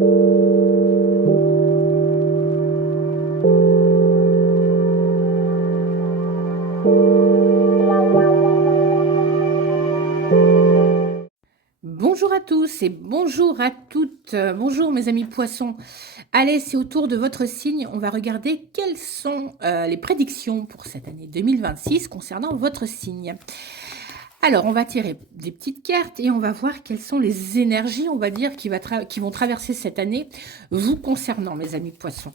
Bonjour à tous et bonjour à toutes. Bonjour mes amis poissons. Allez, c'est au tour de votre signe. On va regarder quelles sont les prédictions pour cette année 2026 concernant votre signe. Alors, on va tirer des petites cartes et on va voir quelles sont les énergies, on va dire, qui vont traverser cette année vous concernant, mes amis poissons.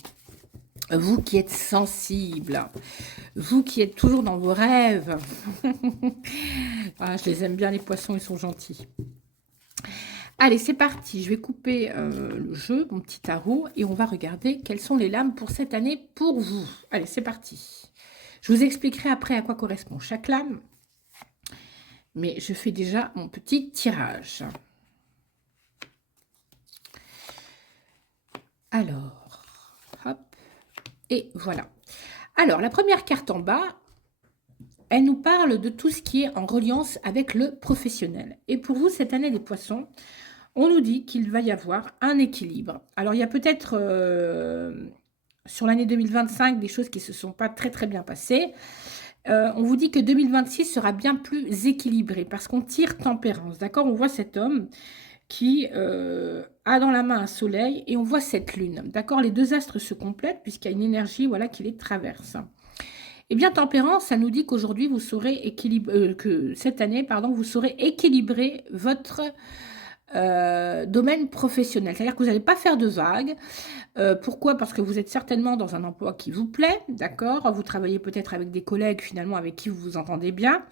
Vous qui êtes sensibles, vous qui êtes toujours dans vos rêves. Ah, je les aime bien les poissons, ils sont gentils. Allez, c'est parti. Je vais couper le jeu, mon petit tarot, et on va regarder quelles sont les lames pour cette année pour vous. Allez, c'est parti. Je vous expliquerai après à quoi correspond chaque lame, mais je fais déjà mon petit tirage. Alors, hop, et voilà. Alors, la première carte en bas, elle nous parle de tout ce qui est en reliance avec le professionnel. Et pour vous, cette année, les poissons, on nous dit qu'il va y avoir un équilibre. Alors, il y a peut-être sur l'année 2025 des choses qui ne se sont pas très très bien passées. On vous dit que 2026 sera bien plus équilibré parce qu'on tire tempérance. D'accord? On voit cet homme qui a dans la main un soleil et on voit cette lune. D'accord? Les deux astres se complètent puisqu'il y a une énergie voilà, qui les traverse. Eh bien, tempérance, ça nous dit qu'aujourd'hui, vous saurez équilibrer, que cette année, pardon, vous saurez équilibrer votre domaine professionnel. C'est-à-dire que vous n'allez pas faire de vagues. Pourquoi? Parce que vous êtes certainement dans un emploi qui vous plaît, d'accord? Vous travaillez peut-être avec des collègues finalement avec qui vous vous entendez bien.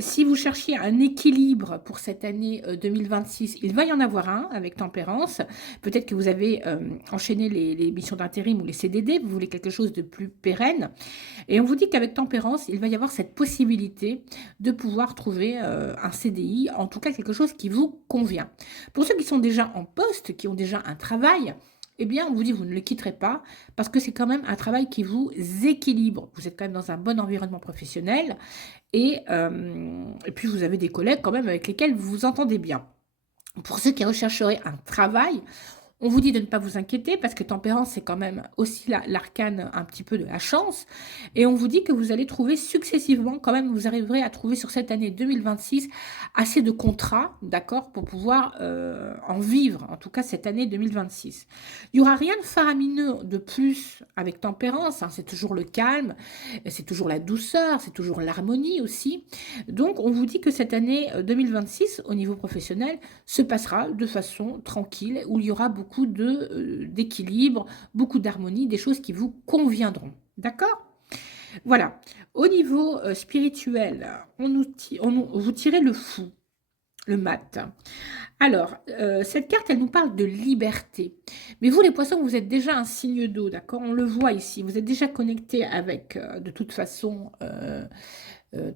Si vous cherchiez un équilibre pour cette année 2026, il va y en avoir un avec tempérance. Peut-être que vous avez enchaîné les missions d'intérim ou les CDD, vous voulez quelque chose de plus pérenne. Et on vous dit qu'avec tempérance, il va y avoir cette possibilité de pouvoir trouver un CDI, en tout cas quelque chose qui vous convient. Pour ceux qui sont déjà en poste, qui ont déjà un travail, eh bien, on vous dit, vous ne le quitterez pas parce que c'est quand même un travail qui vous équilibre. Vous êtes quand même dans un bon environnement professionnel et puis vous avez des collègues quand même avec lesquels vous vous entendez bien. Pour ceux qui rechercheraient un travail, on vous dit de ne pas vous inquiéter parce que tempérance, c'est quand même aussi l'arcane un petit peu de la chance. Et on vous dit que vous allez trouver successivement, quand même, vous arriverez à trouver sur cette année 2026 assez de contrats, d'accord, pour pouvoir en vivre, en tout cas cette année 2026. Il n'y aura rien de faramineux de plus avec tempérance, hein, c'est toujours le calme, c'est toujours la douceur, c'est toujours l'harmonie aussi. Donc on vous dit que cette année 2026, au niveau professionnel, se passera de façon tranquille, où il y aura beaucoup d'équilibre, beaucoup d'harmonie, des choses qui vous conviendront. D'accord? Voilà. Au niveau spirituel, vous tirez le fou, le mat. Alors, cette carte, elle nous parle de liberté. Mais vous, les poissons, vous êtes déjà un signe d'eau, d'accord? On le voit ici. Vous êtes déjà connecté avec, de toute façon,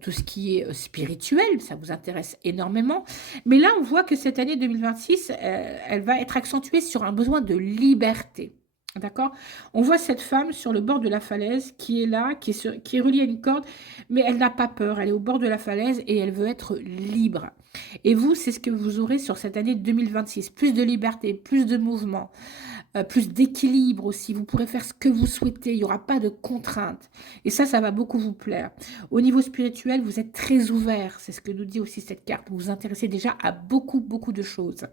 tout ce qui est spirituel, ça vous intéresse énormément. Mais là, on voit que cette année 2026, elle va être accentuée sur un besoin de liberté. D'accord? On voit cette femme sur le bord de la falaise qui est là, qui est reliée à une corde, mais elle n'a pas peur. Elle est au bord de la falaise et elle veut être libre. Et vous, c'est ce que vous aurez sur cette année 2026. Plus de liberté, plus de mouvement, plus d'équilibre aussi. Vous pourrez faire ce que vous souhaitez. Il n'y aura pas de contraintes. Et ça va beaucoup vous plaire. Au niveau spirituel, vous êtes très ouvert. C'est ce que nous dit aussi cette carte. Vous vous intéressez déjà à beaucoup, beaucoup de choses.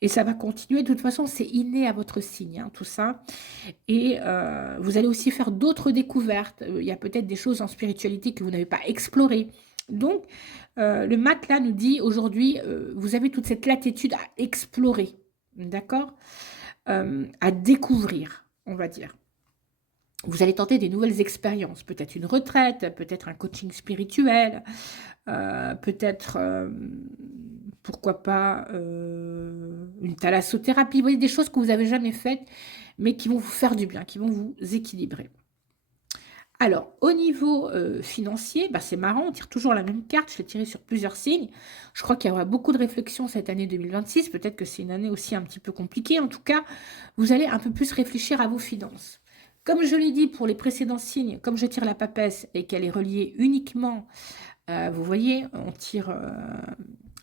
Et ça va continuer. De toute façon, c'est inné à votre signe, hein, tout ça. Et vous allez aussi faire d'autres découvertes. Il y a peut-être des choses en spiritualité que vous n'avez pas explorées. Donc, le mat là nous dit aujourd'hui, vous avez toute cette latitude à explorer. D'accord? À découvrir, on va dire. Vous allez tenter des nouvelles expériences, peut-être une retraite, peut-être un coaching spirituel, peut-être, pourquoi pas, une thalassothérapie. Vous voyez, des choses que vous n'avez jamais faites, mais qui vont vous faire du bien, qui vont vous équilibrer. Alors, au niveau financier, bah, c'est marrant, on tire toujours la même carte, je l'ai tirée sur plusieurs signes. Je crois qu'il y aura beaucoup de réflexions cette année 2026, peut-être que c'est une année aussi un petit peu compliquée. En tout cas, vous allez un peu plus réfléchir à vos finances. Comme je l'ai dit pour les précédents signes, comme je tire la papesse et qu'elle est reliée uniquement, vous voyez, on tire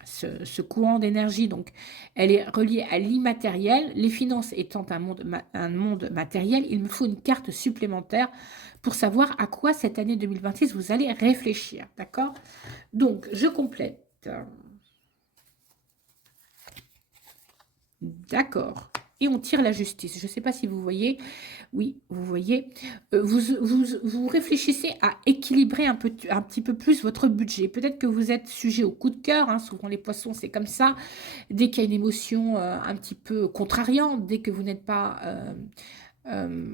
ce courant d'énergie, donc elle est reliée à l'immatériel. Les finances étant un monde matériel, il me faut une carte supplémentaire pour savoir à quoi cette année 2026 vous allez réfléchir. D'accord? Donc, je complète. D'accord. Et on tire la justice. Je ne sais pas si vous voyez. Oui, vous voyez. Vous réfléchissez à équilibrer un petit peu plus votre budget. Peut-être que vous êtes sujet au coup de cœur. Hein. Souvent, les poissons, c'est comme ça. Dès qu'il y a une émotion un petit peu contrariante, dès que vous n'êtes pas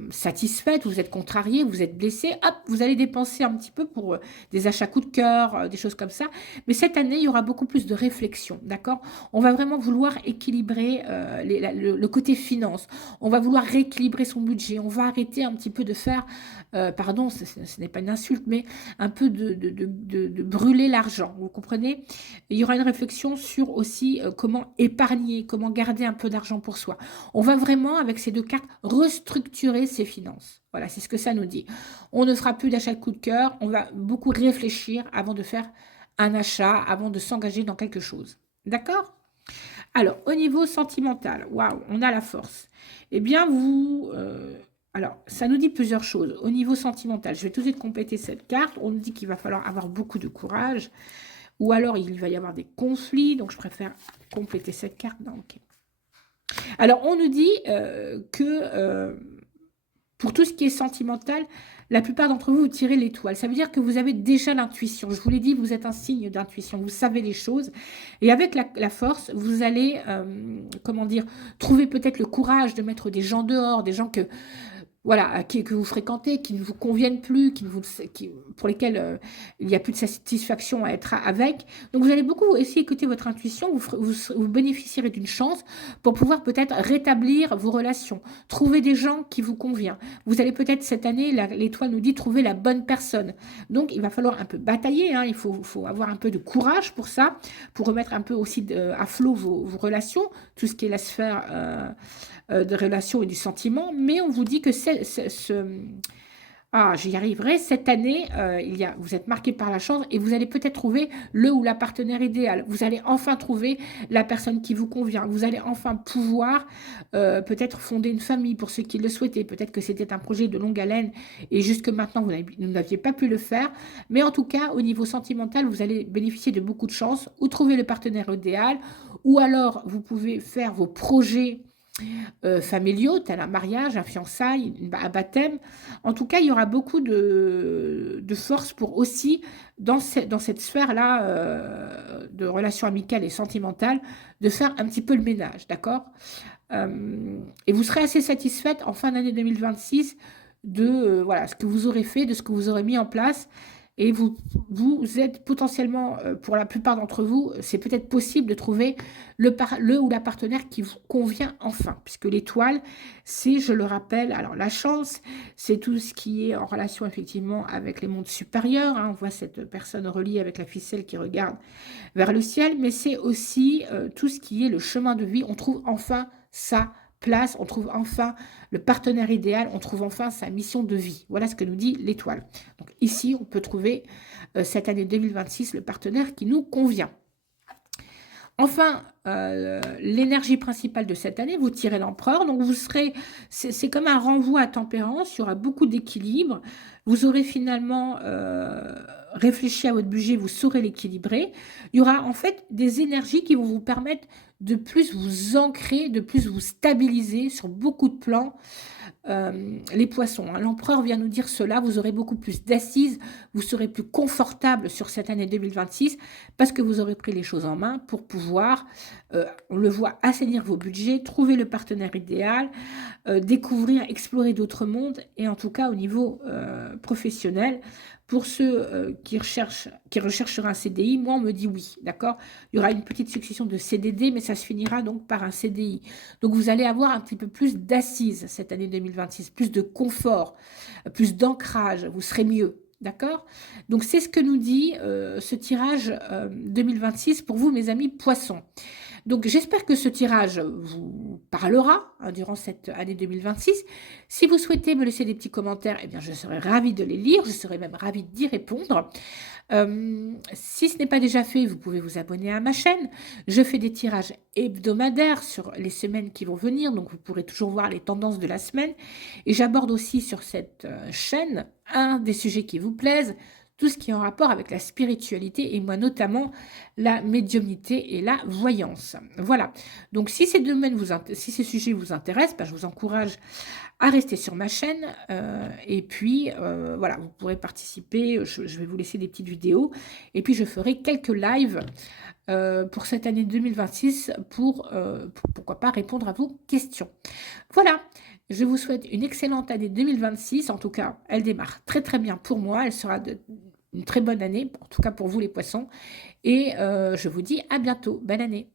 satisfaite, vous êtes contrarié, vous êtes blessé, hop, vous allez dépenser un petit peu pour des achats coup de cœur, des choses comme ça. Mais cette année, il y aura beaucoup plus de réflexion, d'accord? On va vraiment vouloir équilibrer le côté finance. On va vouloir rééquilibrer son budget. On va arrêter un petit peu de faire, pardon, ce n'est pas une insulte, mais un peu de brûler l'argent. Vous comprenez? Il y aura une réflexion sur aussi comment épargner, comment garder un peu d'argent pour soi. On va vraiment, avec ces deux cartes, restructurer ses finances. Voilà, c'est ce que ça nous dit. On ne fera plus d'achat de coup de cœur, on va beaucoup réfléchir avant de faire un achat, avant de s'engager dans quelque chose. D'accord? Alors, au niveau sentimental, waouh, on a la force. Eh bien, alors, ça nous dit plusieurs choses. Au niveau sentimental, je vais tout de suite compléter cette carte. On nous dit qu'il va falloir avoir beaucoup de courage, ou alors il va y avoir des conflits, donc je préfère compléter cette carte. Non, ok. Alors, on nous dit que pour tout ce qui est sentimental, la plupart d'entre vous, vous tirez l'étoile. Ça veut dire que vous avez déjà l'intuition. Je vous l'ai dit, vous êtes un signe d'intuition. Vous savez les choses. Et avec la force, vous allez, comment dire, trouver peut-être le courage de mettre des gens dehors, des gens voilà, que vous fréquentez, qui ne vous conviennent plus, pour lesquels il n'y a plus de satisfaction à être avec. Donc, vous allez beaucoup essayer d'écouter votre intuition, vous bénéficierez d'une chance pour pouvoir peut-être rétablir vos relations, trouver des gens qui vous conviennent. Vous allez peut-être cette année, l'étoile nous dit, trouver la bonne personne. Donc, il va falloir un peu batailler, hein, il faut avoir un peu de courage pour ça, pour remettre un peu aussi à flot vos relations, tout ce qui est la sphère de relations et du sentiment, mais on vous dit que j'y arriverai. Cette année, vous êtes marqué par la chance et vous allez peut-être trouver le ou la partenaire idéal. Vous allez enfin trouver la personne qui vous convient. Vous allez enfin pouvoir peut-être fonder une famille pour ceux qui le souhaitaient. Peut-être que c'était un projet de longue haleine et jusque maintenant, vous n'aviez pas pu le faire. Mais en tout cas, au niveau sentimental, vous allez bénéficier de beaucoup de chance ou trouver le partenaire idéal ou alors vous pouvez faire vos projets familiaux, tel un mariage, un fiançailles, un baptême. En tout cas, il y aura beaucoup de force pour aussi, dans cette sphère-là de relations amicales et sentimentales, de faire un petit peu le ménage, d'accord? Et vous serez assez satisfaite en fin d'année 2026 de voilà, ce que vous aurez fait, de ce que vous aurez mis en place. Et vous êtes potentiellement, pour la plupart d'entre vous, c'est peut-être possible de trouver le ou la partenaire qui vous convient enfin. Puisque l'étoile, c'est, je le rappelle, alors la chance, c'est tout ce qui est en relation effectivement avec les mondes supérieurs. Hein. On voit cette personne reliée avec la ficelle qui regarde vers le ciel. Mais c'est aussi tout ce qui est le chemin de vie. On trouve enfin ça place, on trouve enfin le partenaire idéal, on trouve enfin sa mission de vie. Voilà ce que nous dit l'étoile. Donc ici, on peut trouver cette année 2026 le partenaire qui nous convient. Enfin, l'énergie principale de cette année, vous tirez l'empereur, donc c'est comme un renvoi à tempérance, il y aura beaucoup d'équilibre, vous aurez finalement réfléchi à votre budget, vous saurez l'équilibrer. Il y aura en fait des énergies qui vont vous permettre de plus vous ancrer, de plus vous stabiliser sur beaucoup de plans. Les poissons, hein. L'empereur vient nous dire cela, vous aurez beaucoup plus d'assises, vous serez plus confortable sur cette année 2026 parce que vous aurez pris les choses en main pour pouvoir, on le voit, assainir vos budgets, trouver le partenaire idéal, découvrir, explorer d'autres mondes et en tout cas au niveau professionnel, pour ceux qui rechercheraient un CDI, moi on me dit oui, d'accord? Il y aura une petite succession de CDD, mais ça se finira donc par un CDI. Donc vous allez avoir un petit peu plus d'assises cette année 2026, plus de confort, plus d'ancrage, vous serez mieux. D'accord? Donc c'est ce que nous dit ce tirage 2026 pour vous, mes amis poissons. Donc j'espère que ce tirage vous parlera hein, durant cette année 2026. Si vous souhaitez me laisser des petits commentaires, eh bien je serai ravie de les lire, je serai même ravie d'y répondre. Si ce n'est pas déjà fait, vous pouvez vous abonner à ma chaîne. Je fais des tirages hebdomadaires sur les semaines qui vont venir, donc vous pourrez toujours voir les tendances de la semaine. Et j'aborde aussi sur cette chaîne un des sujets qui vous plaisent, tout ce qui est en rapport avec la spiritualité et moi notamment la médiumnité et la voyance. Voilà. Donc si ces domaines si ces sujets vous intéressent, ben, je vous encourage à rester sur ma chaîne. Et puis voilà, vous pourrez participer. Je vais vous laisser des petites vidéos. Et puis je ferai quelques lives pour cette année 2026 pour pourquoi pas répondre à vos questions. Voilà. Je vous souhaite une excellente année 2026. En tout cas, elle démarre très très bien pour moi. Elle sera une très bonne année, en tout cas pour vous les poissons. Et je vous dis à bientôt. Belle année.